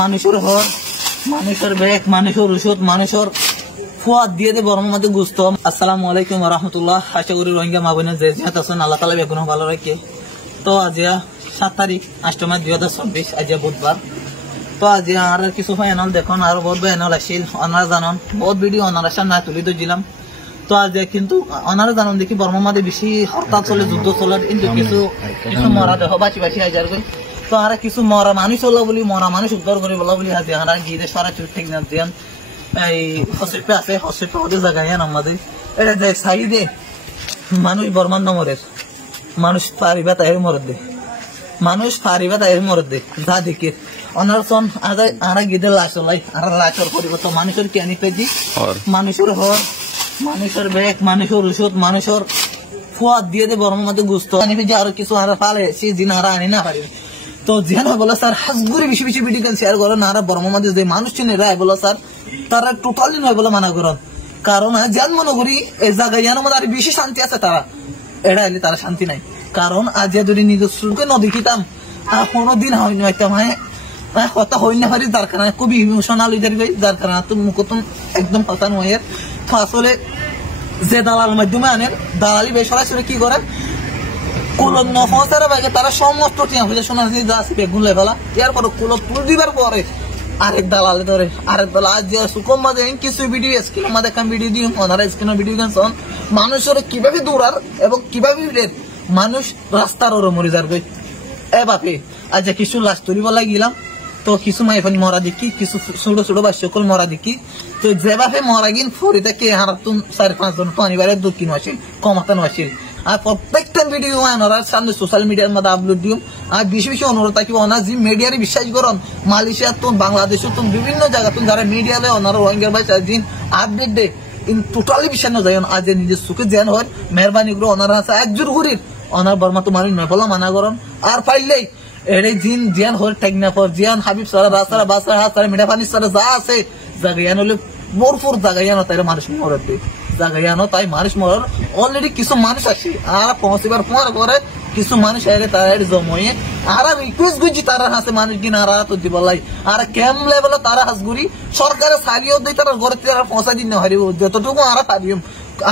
মানুষের হর, মানুষের ব্যাগ, মানুষের ওষুধ, মানুষের ফুয়াদ দিয়ে দে বর্ম মধ্যে গুস্ত। আসসালামু আলাইকুম ওয়া রাহমাতুল্লাহ। আশা করি রোহিঙ্গা মা বোনের যে যেহাত আছেন আল্লাহ তাআলা বেগুন ভালো রাখে। তো আজিয়া 7 তারিখ 8 মাস 2024 আজিয়া বুধবার। তো আজিয়া আর কিছু ফাইনাল দেখুন আর বহুত ফাইনাল আসিল অনারা জানন বহুত ভিডিও অনারা সামনে তুলি দিলাম। তো আজিয়া কিন্তু অনারা জানন দেখি বর্ম মধ্যে বেশি হরতাল চলে, যুদ্ধ চলে, কিন্তু কিছু মরা দেহ বাঁচি আইজার গই। তো আর কিছু মরা মানুষ হলো বলি মরা মানুষ উদ্ধার করে বলা বলি হাতে আর গিয়ে সরাসরি ঠিক না দেন এই হসপিটাল আছে, হসপিটাল ওদের জায়গায় আমাদের এটা দেখ সাইডে মানুষ বর্মান নমরের মানুষ পারিবা তাই মরদ দে, মানুষ পারিবা তাই মরদ দে যা দেখে অনার সন আর গিয়ে লাশ লাই আর লাশর পরিবর্তন মানুষের কেনি পেজি মানুষের হর, মানুষের ব্যাগ, মানুষের ওষুধ, মানুষের ফুয়াদ দিয়ে দে বর্মের মধ্যে গুস্ত পেজি আরো কিছু আর পালে সে জিন আর আনি না পারি। তো যেন বলো স্যার হাজগুড়ি বেশি বেশি ভিডিও শেয়ার করো না আর বর্মের মধ্যে যে মানুষ চিনে রায় বলো স্যার তারা টোটালি নয় বলে মানা করন। কারণ যেন মনে করি এই জায়গায় যেন মধ্যে আর বেশি শান্তি আছে তারা এটা এলে তারা শান্তি নাই। কারণ আজ যদি নিজস্বকে ন দেখিতাম কোনোদিন হয়নি একদম কথা হই না পারি যার কারণে খুবই ইমোশনাল হয়ে যাবে, যার কারণে তুমি মুখতম একদম কথা নয়। তো আসলে যে দালাল মাধ্যমে আনেন দালালি বেশ সরাসরি কি করে কুলো নফসারা বাইকে তারা সমস্ত টিয়া হয়ে শোনা যা আছে বেগুন লেভেলা এরপর কুলো তুল দিবার পরে আরেক দালালে ধরে আরেক দালাল আজ সুকম মাঝে কিছু ভিডিও স্ক্রিনের মাঝে একটা ভিডিও দিই ওনারা স্ক্রিনের ভিডিও গান মানুষের কিভাবে দৌড়ার এবং কিভাবে মানুষ রাস্তার ওর মরে যার গই এ বাপে আজ কিছু লাশ তুলিব লাগিলাম। তো কিছু মাইফানি মরা দেখি, কিছু ছোট ছোট বা সকল মরা দেখি। তো যে বাপে মরা গিন ফরিতে কে হারাতুন 4-5 জন পানিবারের দক্ষিণ আসিল কমাতান আসিল। আর প্রত্যেকটা ভিডিও ওনার সামনে সোশ্যাল মিডিয়ার মধ্যে আপলোড দিও। আর বেশি বেশি অনুরোধ থাকি ওনার যে মিডিয়ারে বিশ্বাস করুন মালয়েশিয়া তুন বাংলাদেশ তুন বিভিন্ন জায়গা তুন যারা মিডিয়ালে ওনার রোহিঙ্গার ভাই দিন আপডেট দে টোটালি বিশ্বাস না যায় আজ নিজের সুখে যেন হয় মেহরবানি করে ওনার আছে একজোর করি ওনার বর্মা তো মানুষ নয় বলা মানা করুন। আর পাইলেই এড়ে জিন জিয়ান হল টেকনা পর জিয়ান হাবিব সারা রাস্তারা বাসার হাত সারা মিঠা পানি সারা যা আছে জায়গায়ান হলে মোরফুর জায়গায়ান তাই মানুষ মরত দে জায়গায়ানো তাই মানুষ মরার অলরেডি কিছু মানুষ আসে আর পৌঁছিবার পরে কিছু মানুষ আরে তারা জময়ে আর রিকোয়েস্ট করছি তারা হাসে মানুষ কিনা আর তো দিবলাই আর কেম লেভেল তারা হাসগুড়ি সরকারের সারিও দিয়ে তারা ঘরে তারা পৌঁছা দিন হারিব যতটুকু আর পারিম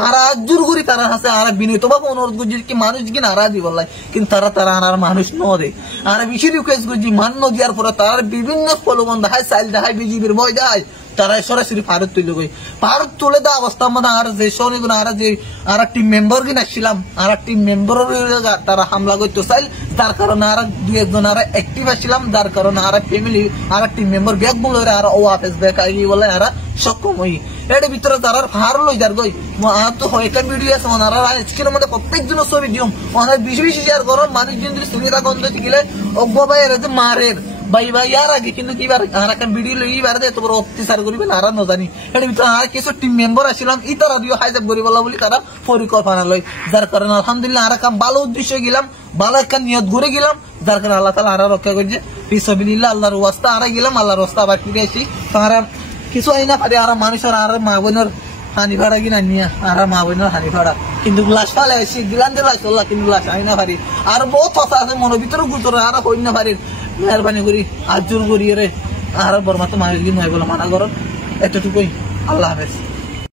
আর জোর করি তারা হাসে আর বিনীত ভাবে অনুরোধ করছি কি মানুষ কিনা আর দিবলাই কিন্তু তারা আর মানুষ ন দে আর বেশি রিকোয়েস্ট করছি মান ন দেওয়ার পরে তার বিভিন্ন ফলবন দেখায় চাইল দেখায় বিজিবির ভয় দেয় তারা সরাসরি ভারত তুলে গই ভারত তুলে দেওয়া অবস্থার মধ্যে আর যে শনিগুলো আর যে আর টিম মেম্বার কিনা আসছিলাম আর টিম মেম্বার তারা হামলা করতে চাইল যার কারণে আর 2-1 জন আর অ্যাক্টিভ আসছিলাম যার কারণে আর ফ্যামিলি আর টিম মেম্বার ব্যাগ বলে আর ও অফিস ব্যাগ আই বলে আর সক্ষম হই এর ভিতরে তারা ভার লই যার গই তো হয়তো ভিডিও আছে ওনারা স্ক্রিনের মধ্যে প্রত্যেকজন ছবি দিও ওনার বেশি বেশি শেয়ার করো মানুষ যদি সুবিধা গন্ধ গেলে অজ্ঞাবাই যে মারের ভাই আর আগে কিন্তু কিবার আর একটা ভিডিও লইবার দে তোর অত্যাচার করিবেন আর ন জানি এর ভিতরে আর কিছু টিম মেম্বার আসছিলাম ই তারা দিও হাইজাক করি বলা বলি তারা পরিকল্পনা লই যার কারণে আলহামদুলিল্লাহ আর কাম ভালো উদ্দেশ্য গেলাম ভালো একটা নিয়ত ঘুরে গেলাম যার কারণে আল্লাহ তাআলা আর রক্ষা করছে ফিসাবিলিল্লাহ আল্লাহর ওয়াস্তা আর গেলাম আল্লাহর ওয়াস্তা আবার ফিরে আসি তারা কিছু আইনা পারে আর মানুষের আর মা বোনের হানি ভাড়া কিনা নিয়ে আর মা বোনের হানি ভাড়া কিন্তু লাশ ফালে আসি দিলাম যে লাশ কিন্তু লাশ আইনা পারি আর বহুত কথা আছে মনের ভিতরে গুতরে আর হই না পারি মেহরবানি করি আজ জোর করি রে আর বর্মা তো মানুষ নয় বলে মানা করো এতটুকুই। আল্লাহ হাফেজ।